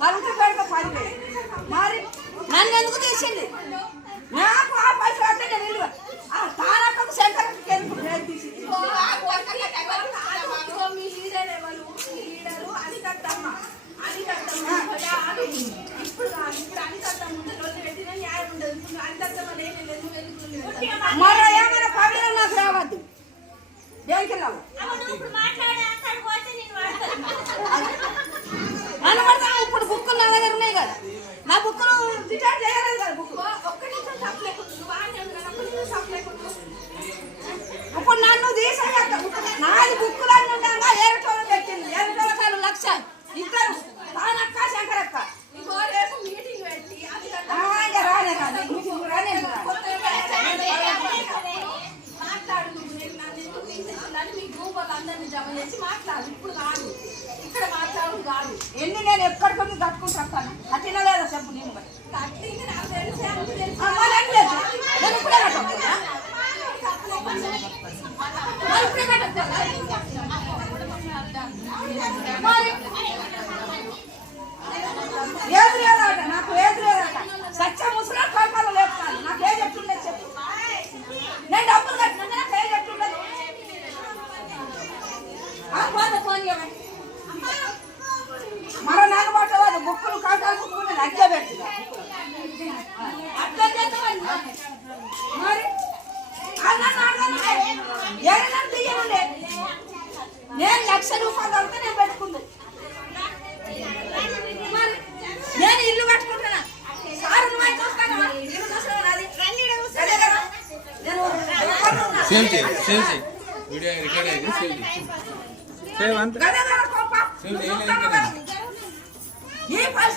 కలుపు పెడక 10,000 మరి నన్ను ఎందుకు తీసింది? నాకు ఆ పైసలు అంటే నేను ఇల్లు తానక్కకు శంకరకి ఎందుకు తీసింది? మరో ఏమైనా పవిత్రం నాకు రావద్దు. దేనికి రావు నన్ను పడతాను. ఇప్పుడు బుక్కులు నా దగ్గర ఉన్నాయి కదా, నా బుక్కులు రిటైర్ చేయలేదు కదా. బుక్ ఇప్పుడు నన్ను తీసేయాక నాది బుక్కులు అన్నీ ఉండగా ఏరటోళ్ళు పెట్టింది. ఏరటోళ్ళ 1,00,000 ఇద్దరు తానక్క శంకరక్క రానే రాని మీటింగ్ రానే జమ చేసి మాట్లాడు. ఇప్పుడు కాదు, ఇక్కడ మాట్లాడు కాదు. ఎన్ని నేను ఎక్కడికొన్ని కట్టుకుంటాను. కట్టినా లేదా చెప్పు. నేను ఏది లేదట, నాకు ఏది లేదట. సత్య ముసలా కోపాలు లేపుతాను. నాకు ఏ చెప్తుండే చెప్పు. నేను డబ్బులు కట్టినా నాకు ఏ చెప్తుండదు. మన నాకు పట్టవాదు బుక్కులు కాటాలు బుక్కులు అట్లా పెట్టి అట్లా మరి ఏదైనా తీయనుండే. నేను 1,00,000 రూపాయలు కడితే నేను పెట్టుకుంది. నేను ఇల్లు కట్టుకుంటున్నా. సార్ నువ్వు చూస్తాను ఇల్లు చూస్తాను. అది వీడియో రికార్డ్ అయింది. సేవ్ అంత ఈ పైసలు